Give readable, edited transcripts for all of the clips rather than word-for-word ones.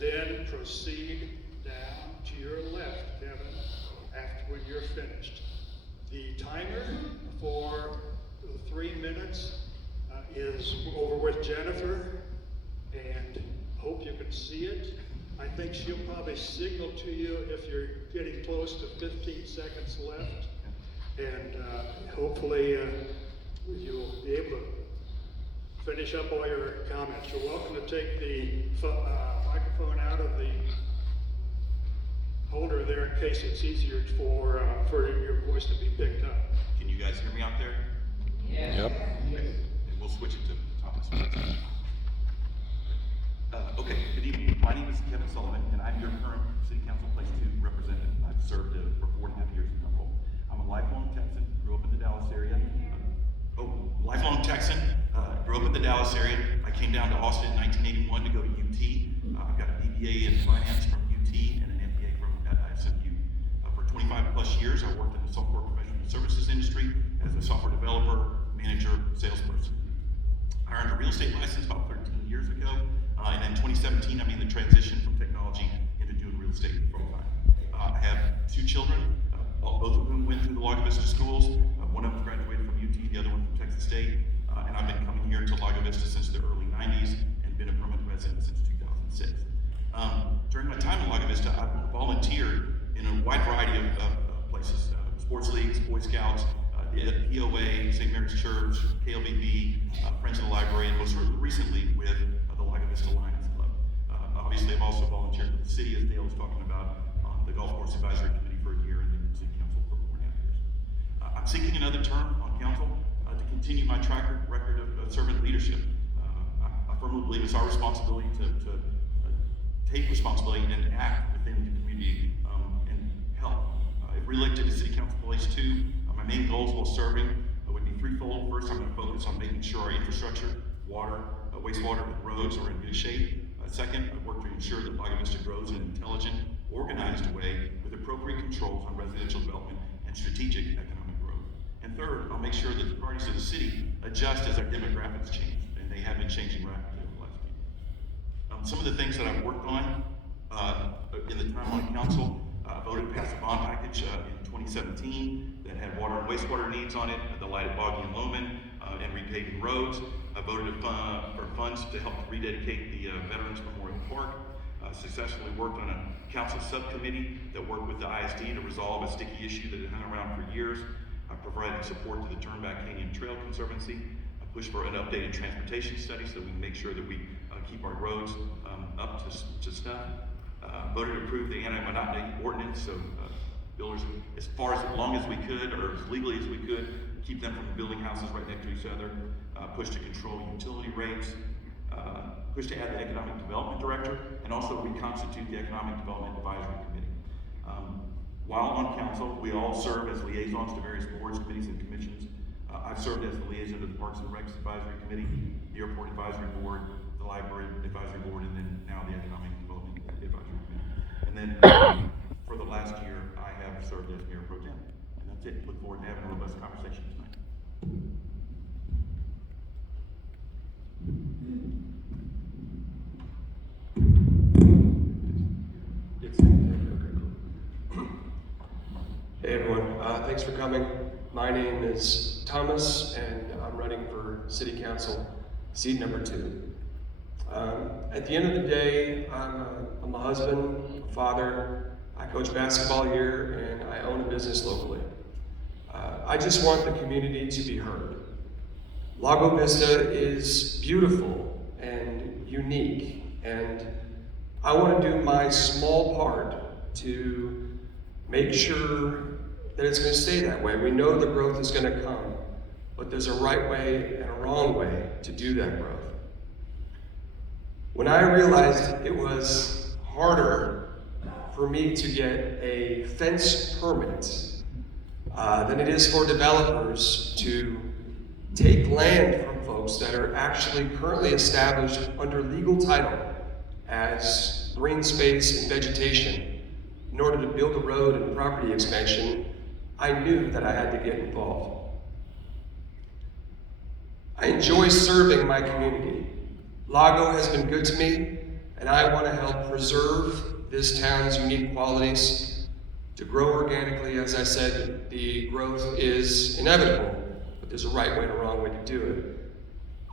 then proceed down to your left, Kevin, after when you're finished. The timer for the 3 minutes is over with Jennifer, and hope you can see it. I think she'll probably signal to you if you're getting close to 15 seconds left, and hopefully you'll be able to finish up all your comments. You're welcome to take the microphone out of the holder there in case it's easier for your voice to be picked up. Can you guys hear me out there? Yeah. Yep. Okay. And we'll switch it to Thomas. Okay, good evening. My name is Kevin Sullivan, and I'm your current City Council Place 2 representative. I've served for 4.5 years in that role. I'm a lifelong Texan, grew up in the Dallas area. Lifelong Texan, grew up in the Dallas area. I came down to Austin in 1981 to go to UT. I've got a BBA in finance from UT and an MBA from SMU. For 25 plus years, I worked in the software professional services industry as a software developer, manager, salesperson. I earned a real estate license about 13 years ago, and in 2017, I made the transition from technology into doing real estate full time. I have 2 children, both of whom went through the Lago Vista schools. One of them graduated from UT, the other one from Texas State, and I've been coming here to Lago Vista since the early 90s and been a permanent resident since 2006. During my time in Lago Vista, I've volunteered in a wide variety of places, sports leagues, Boy Scouts, the POA, St. Mary's Church, KLVB, Friends of the Library, and most recently with the Lago Vista Lions Club. Obviously, I've also volunteered with the city, as Dale was talking about, on the Golf Course Advisory Committee for a year and then City Council for 4.5 years. I'm seeking another term on council to continue my track record of servant leadership. I firmly believe it's our responsibility to take responsibility and act within the community and help. If reelected to City Council Place 2, my main goals while serving would be threefold. First, I'm going to focus on making sure our infrastructure, water, wastewater, and roads are in good shape. Second, I work to ensure that Lago Vista grows in an intelligent, organized way with appropriate controls on residential development and strategic economic growth. And third, I'll make sure that the priorities of the city adjust as our demographics change, and they have been changing rapidly over the last few years. Some of the things that I've worked on in the time on council, I voted to pass a bond package in 2017 that had water and wastewater needs on it, the lighted Boggy and Loman, and repaving roads. I voted for funds to help rededicate the Veterans Memorial Park. Successfully worked on a council subcommittee that worked with the ISD to resolve a sticky issue that had hung around for years. I provided support to the Turnback Canyon Trail Conservancy. I pushed for an updated transportation study so that we can make sure that we keep our roads up to snuff. Voted to approve the anti-monotony ordinance, so builders, as long as we could, or as legally as we could, keep them from building houses right next to each other. Pushed to control utility rates. Pushed to add the Economic Development Director, and also reconstitute the Economic Development Advisory Committee. While on council, we all serve as liaisons to various boards, committees, and commissions. I've served as the liaison to the Parks and Recs Advisory Committee, the Airport Advisory Board, the Library Advisory Board, and then now the Economic Development Advisory Committee. And then for the last year, I have served as Mayor Pro Tem. And that's it. Look forward to having a robust conversation tonight. Hey everyone, thanks for coming. My name is Thomas and I'm running for City Council, seat number 2. At the end of the day, I'm a husband, a father, I coach basketball here, and I own a business locally. I just want the community to be heard. Lago Vista is beautiful and unique, and I want to do my small part to make sure that it's going to stay that way. We know the growth is going to come, but there's a right way and a wrong way to do that growth. When I realized it was harder for me to get a fence permit than it is for developers to take land from folks that are actually currently established under legal title as green space and vegetation in order to build a road and property expansion, I knew that I had to get involved. I enjoy serving my community. Lago has been good to me, and I want to help preserve this town's unique qualities, to grow organically. As I said, the growth is inevitable, but there's a right way and a wrong way to do it.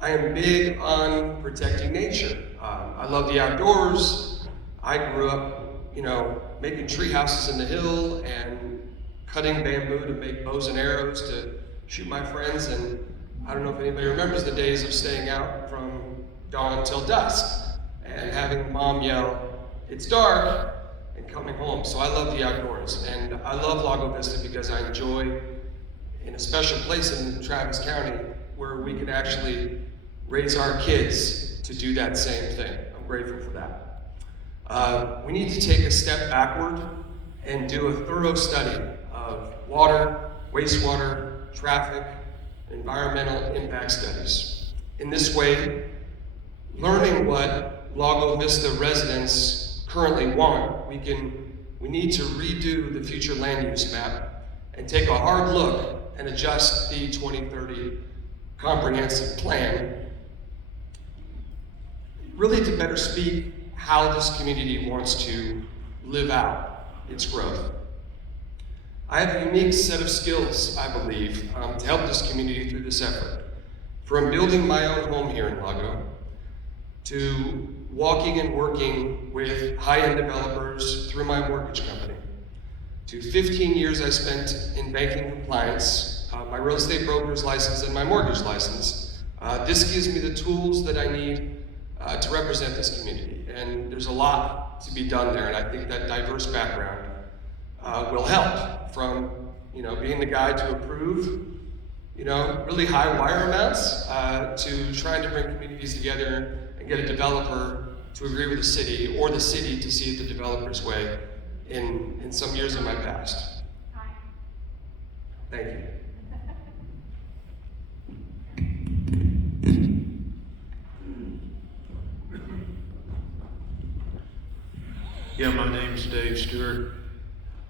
I am big on protecting nature. I love the outdoors. I grew up, making tree houses in the hill and cutting bamboo to make bows and arrows to shoot my friends. And I don't know if anybody remembers the days of staying out from dawn till dusk and having mom yell, "It's dark," and coming home. So I love the outdoors, and I love Lago Vista because I enjoy in a special place in Travis County where we can actually raise our kids to do that same thing. I'm grateful for that. We need to take a step backward and do a thorough study of water, wastewater, traffic, environmental impact studies. In this way, learning what Lago Vista residents currently want, we need to redo the future land use map and take a hard look and adjust the 2030 comprehensive plan, really to better speak how this community wants to live out its growth. I have a unique set of skills, I believe, to help this community through this effort. From building my own home here in Lago, to walking and working with high-end developers through my mortgage company, to 15 years I spent in banking compliance, my real estate broker's license and my mortgage license. This gives me the tools that I need to represent this community. And there's a lot to be done there, and I think that diverse background will help, from being the guy to approve really high wire amounts, to trying to bring communities together and get a developer to agree with the city, or the city to see it the developer's way in some years of my past. Thank you. Yeah, my name's Dave Stewart.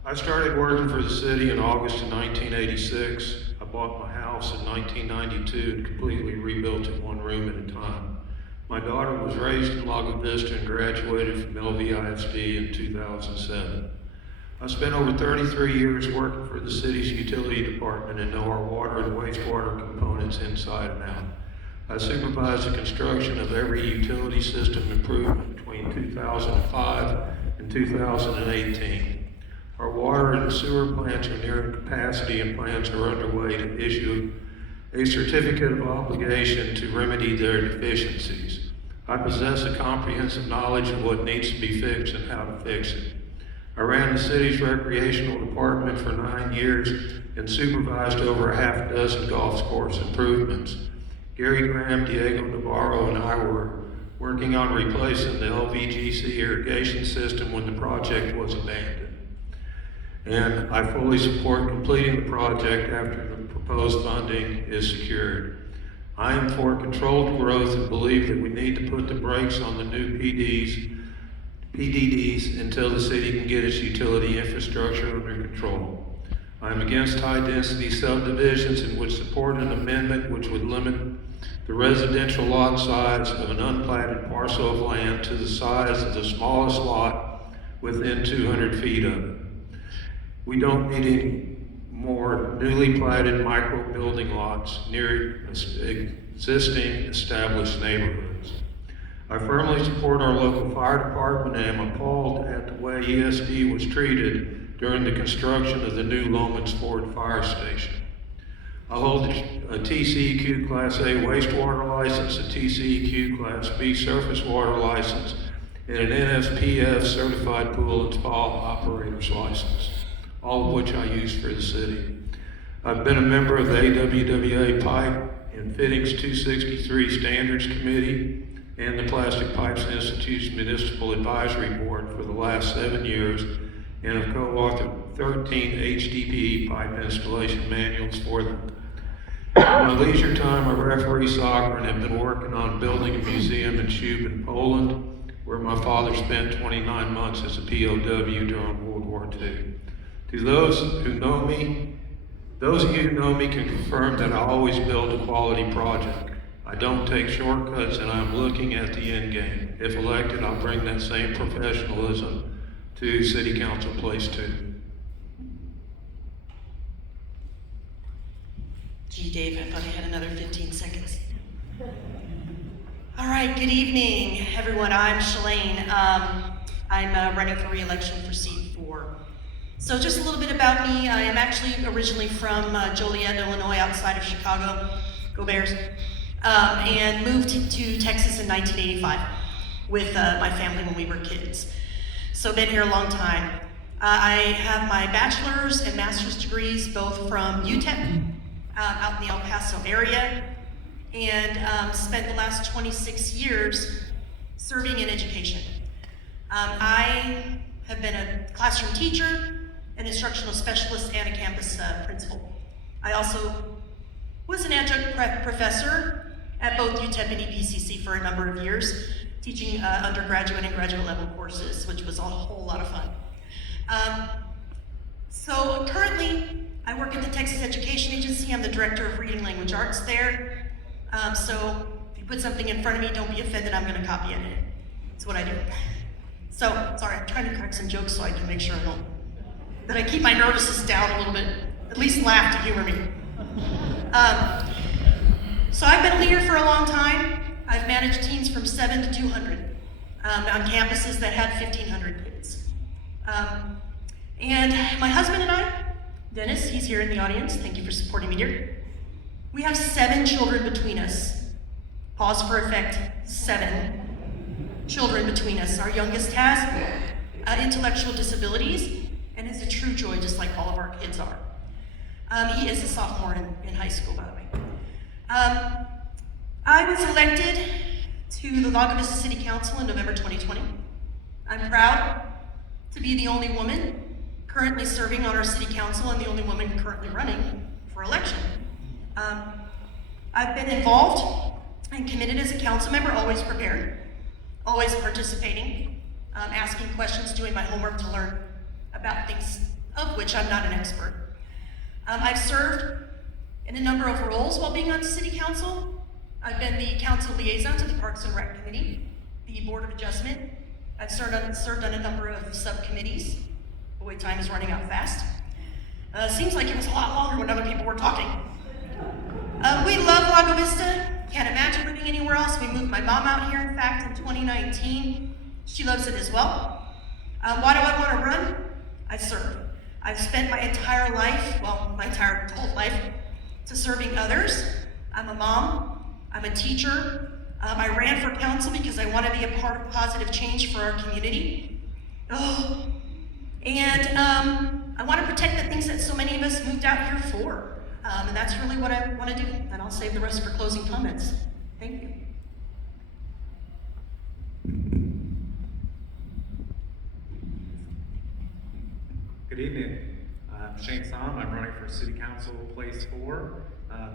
I started working for the city in August of 1986. I bought my house in 1992 and completely rebuilt it one room at a time. My daughter was raised in Lago Vista and graduated from LVISD in 2007. I spent over 33 years working for the city's utility department and know our water and wastewater components inside and out. I supervised the construction of every utility system improvement between 2005 and 2018. Our water and sewer plants are nearing capacity, and plans are underway to issue a certificate of obligation to remedy their deficiencies. I possess a comprehensive knowledge of what needs to be fixed and how to fix it. I ran the city's recreational department for 9 years and supervised over a half dozen golf course improvements. Gary Graham, Diego Navarro, and I were working on replacing the LVGC irrigation system when the project was abandoned. And I fully support completing the project after the proposed funding is secured. I am for controlled growth and believe that we need to put the brakes on the new PDDs until the city can get its utility infrastructure under control. I am against high-density subdivisions and would support an amendment which would limit the residential lot size of an unplatted parcel of land to the size of the smallest lot within 200 feet of it. We don't need any more newly platted micro building lots near existing established neighborhoods. I firmly support our local fire department and am appalled at the way ESD was treated during the construction of the new Lomans Ford Fire Station. I hold a TCEQ Class A wastewater license, a TCEQ Class B surface water license, and an NSPF certified pool and spa operator's license, all of which I use for the city. I've been a member of the AWWA Pipe and Fittings 263 Standards Committee and the Plastic Pipes Institute's Municipal Advisory Board for the last 7 years, and have co-authored 13 HDPE pipe installation manuals for them. In my leisure time, I referee soccer and have been working on building a museum in Shubin, Poland, where my father spent 29 months as a POW during World War II. To those of you who know me can confirm that I always build a quality project. I I don't take shortcuts, and I'm looking at the end game. If elected, I'll bring that same professionalism to City Council Place 2. Gee, Dave, I thought I had another 15 seconds. All right, good evening, everyone. I'm Shalane. I'm running for re-election for seat 4. So just a little bit about me. I am actually originally from Joliet, Illinois, outside of Chicago. Go Bears. And moved to Texas in 1985 with my family when we were kids. So been here a long time. I have my bachelor's and master's degrees both from UTEP out in the El Paso area, and spent the last 26 years serving in education. I have been a classroom teacher, an instructional specialist, and a campus principal. I also was an adjunct professor at both UTEP and EPCC for a number of years, teaching undergraduate and graduate level courses, which was a whole lot of fun. So currently, I work at the Texas Education Agency. I'm the director of Reading Language Arts there. So if you put something in front of me, don't be offended, I'm gonna copy it. That's what I do. So, sorry, I'm trying to crack some jokes so I can make sure that I keep my nervousness down a little bit, at least laugh to humor me. So I've been a leader for a long time. I've managed teams from 7 to 200 on campuses that had 1,500 kids. And my husband and I, Dennis, he's here in the audience. Thank you for supporting me, dear. We have 7 children between us. Pause for effect, 7 children between us. Our youngest has intellectual disabilities and is a true joy, just like all of our kids are. He is a sophomore in high school, by the way. I was elected to the Lago Vista City Council in November 2020. I'm proud to be the only woman currently serving on our city council and the only woman currently running for election. I've been involved and committed as a council member, always prepared, always participating, asking questions, doing my homework to learn about things of which I'm not an expert. I've served in a number of roles while being on city council. I've been the council liaison to the Parks and Rec Committee, the Board of Adjustment. I've served on a number of subcommittees. Boy, time is running out fast. Seems like it was a lot longer when other people were talking. We love Lago Vista. Can't imagine living anywhere else. We moved my mom out here, in fact, in 2019. She loves it as well. Why do I want to run? I serve. I've spent my entire life, well, my entire adult life, to serving others. I'm a mom. I'm a teacher. I ran for council because I want to be a part of positive change for our community. And I want to protect the things that so many of us moved out here for. And that's really what I want to do. And I'll save the rest for closing comments. Thank you. Good evening. I'm Shane Som. I'm running for City Council Place 4.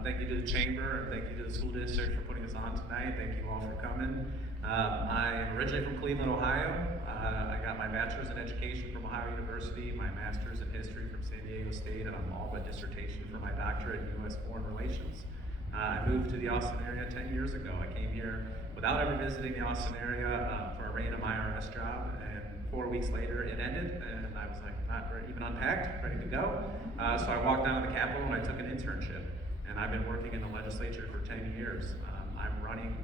Thank you to the Chamber and thank you to the school district for putting us on tonight. Thank you all for coming. I'm originally from Cleveland, Ohio. I got my bachelor's in education from Ohio University, my master's in history from San Diego State, and I'm all but dissertation for my doctorate in U.S. Foreign Relations. I moved to the Austin area 10 years ago. I came here without ever visiting the Austin area for a random IRS job, and 4 weeks later it ended, and I was like, not even unpacked, ready to go. So I walked down to the Capitol and I took an internship, and I've been working in the legislature for 10 years. I'm running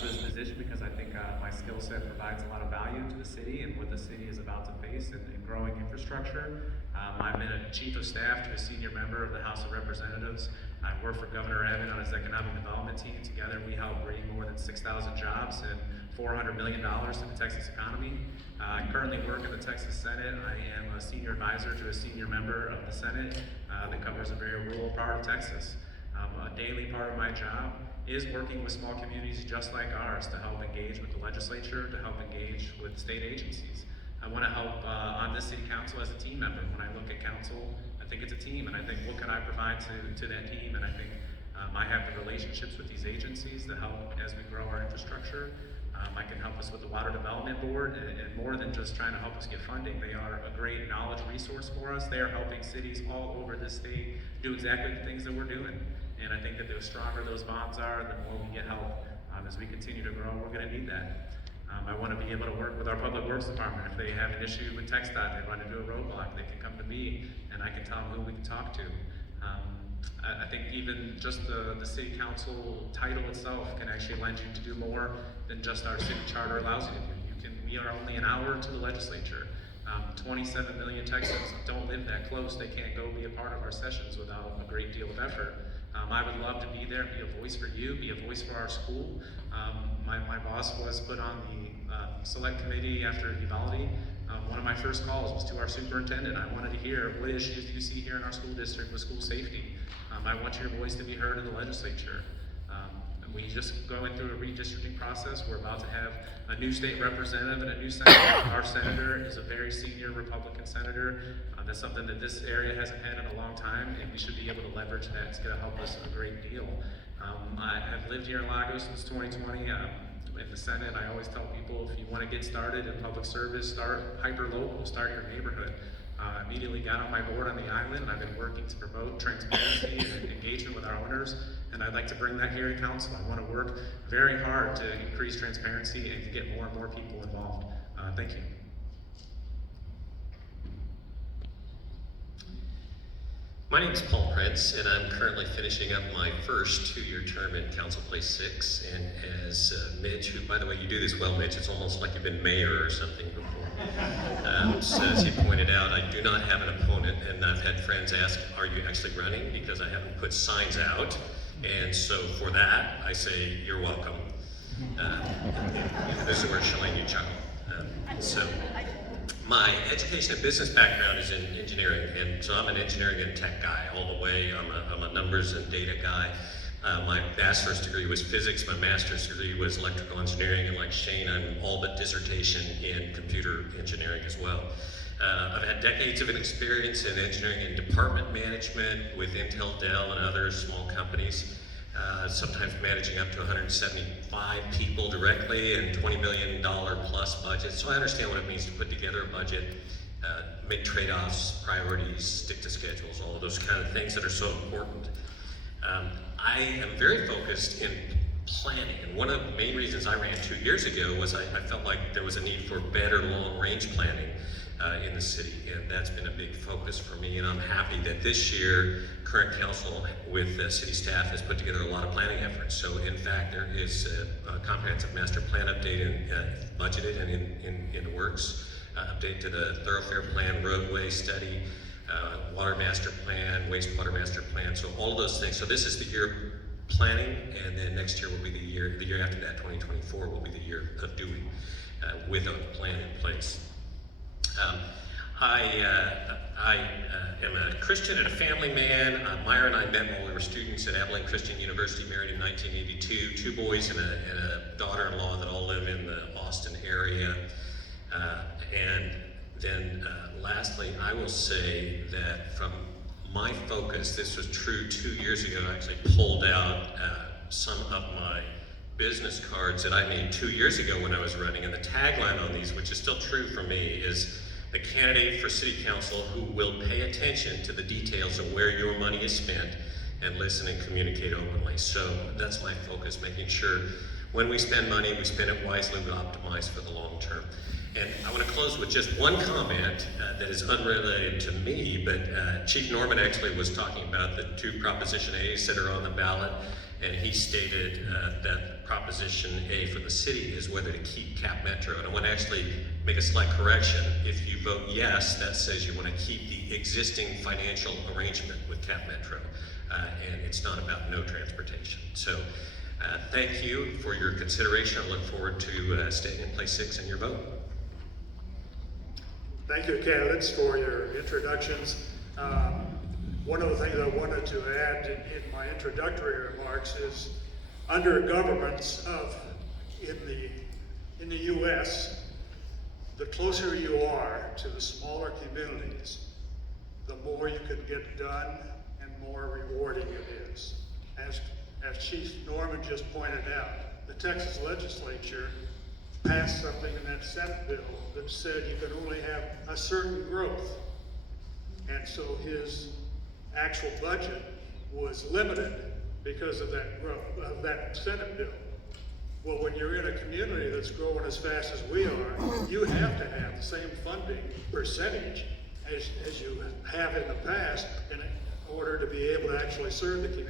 for this position because I think my skill set provides a lot of value to the city and what the city is about to face in growing infrastructure. I've been a chief of staff to a senior member of the House of Representatives. I work for Governor Abbott on his economic development team. Together we help bring more than 6,000 jobs and $400 million to the Texas economy. I currently work in the Texas Senate. I am a senior advisor to a senior member of the Senate that covers a very rural part of Texas. A daily part of my job is working with small communities just like ours to help engage with the legislature, to help engage with state agencies. I want to help on this city council as a team member. When I look at council, I think it's a team, and I think what can I provide to that team, and I think I have the relationships with these agencies to help as we grow our infrastructure. I can help us with the Water Development Board, and more than just trying to help us get funding, they are a great knowledge resource for us. They are helping cities all over this state do exactly the things that we're doing. And I think that the stronger those bonds are, the more we get help. As we continue to grow, we're gonna need that. I wanna be able to work with our public works department. If they have an issue with TxDOT, they run into a roadblock, they can come to me and I can tell them who we can talk to. I think even just the city council title itself can actually lend you to do more than just our city charter allows you to do. We are only an hour to the legislature. 27 million Texans don't live that close. They can't go be a part of our sessions without a great deal of effort. I would love to be there, be a voice for you, be a voice for our school. My boss was put on the select committee after Uvalde. One of my first calls was to our superintendent. I wanted to hear, what issues do you see here in our school district with school safety? I want your voice to be heard in the legislature. We just going through a redistricting process. We're about to have a new state representative and a new senator. Our senator is a very senior Republican senator. That's something that this area hasn't had in a long time, and we should be able to leverage that. It's going to help us a great deal. I've lived here in Lago since 2020. In the Senate, I always tell people, if you want to get started in public service, start hyper-local, start your neighborhood. Immediately got on my board on the island, and I've been working to promote transparency and engagement with our owners, and I'd like to bring that here to council. I want to work very hard to increase transparency and to get more and more people involved. Thank you. My name is Paul Prince, and I'm currently finishing up my first 2-year term in Council Place 6. And as Mitch, who, by the way, you do this well, Mitch, it's almost like you've been mayor or something before. So as he pointed out, I do not have an opponent, and I've had friends ask, are you actually running? Because I haven't put signs out. And so for that, I say, you're welcome. This is where Shalane, you chuckle. My education and business background is in engineering, and so I'm an engineering and tech guy all the way. I'm a numbers and data guy. My bachelor's degree was physics, my master's degree was electrical engineering, and like Shane, I'm all but dissertation in computer engineering as well. I've had decades of experience in engineering and department management with Intel, Dell, and other small companies. Sometimes managing up to 175 people directly and $20 million plus budgets. So I understand what it means to put together a budget, make trade-offs, priorities, stick to schedules, all of those kind of things that are so important. I am very focused in planning, and one of the main reasons I ran 2 years ago was I felt like there was a need for better long-range planning in the city, and that's been a big focus for me, and I'm happy that this year current council with city staff has put together a lot of planning efforts. So in fact, there is a comprehensive master plan update budgeted and in the works, update to the thoroughfare plan, roadway study, water master plan, wastewater master plan, so all of those things. So this is the year planning, and then next year will be the year after that, 2024, will be the year of doing with a plan in place. I am a Christian and a family man. Myra and I met while we were students at Abilene Christian University, married in 1982, 2 boys and a daughter-in-law that all live in the Austin area. And then lastly, I will say that from my focus, this was true 2 years ago, I actually pulled out some of my business cards that I made 2 years ago when I was running, and the tagline on these, which is still true for me, is the candidate for city council who will pay attention to the details of where your money is spent and listen and communicate openly. So that's my focus, making sure when we spend money, we spend it wisely, we optimize for the long term. And I want to close with just one comment that is unrelated to me, but Chief Norman actually was talking about the 2 Proposition A's that are on the ballot, and he stated that Proposition A for the city is whether to keep Cap Metro. And I want to actually make a slight correction. If you vote yes, that says you want to keep the existing financial arrangement with Cap Metro, and it's not about no transportation. So thank you for your consideration. I look forward to staying in place 6 and your vote. Thank you, candidates, for your introductions. One of the things I wanted to add in my introductory remarks is under governments in the U.S., the closer you are to the smaller communities, the more you can get done and more rewarding it is. As Chief Norman just pointed out, the Texas legislature passed something in that Senate bill that said you could only have a certain growth. And so his actual budget was limited because of that Senate bill. Well, when you're in a community that's growing as fast as we are, you have to have the same funding percentage as you have in the past in order to be able to actually serve the community.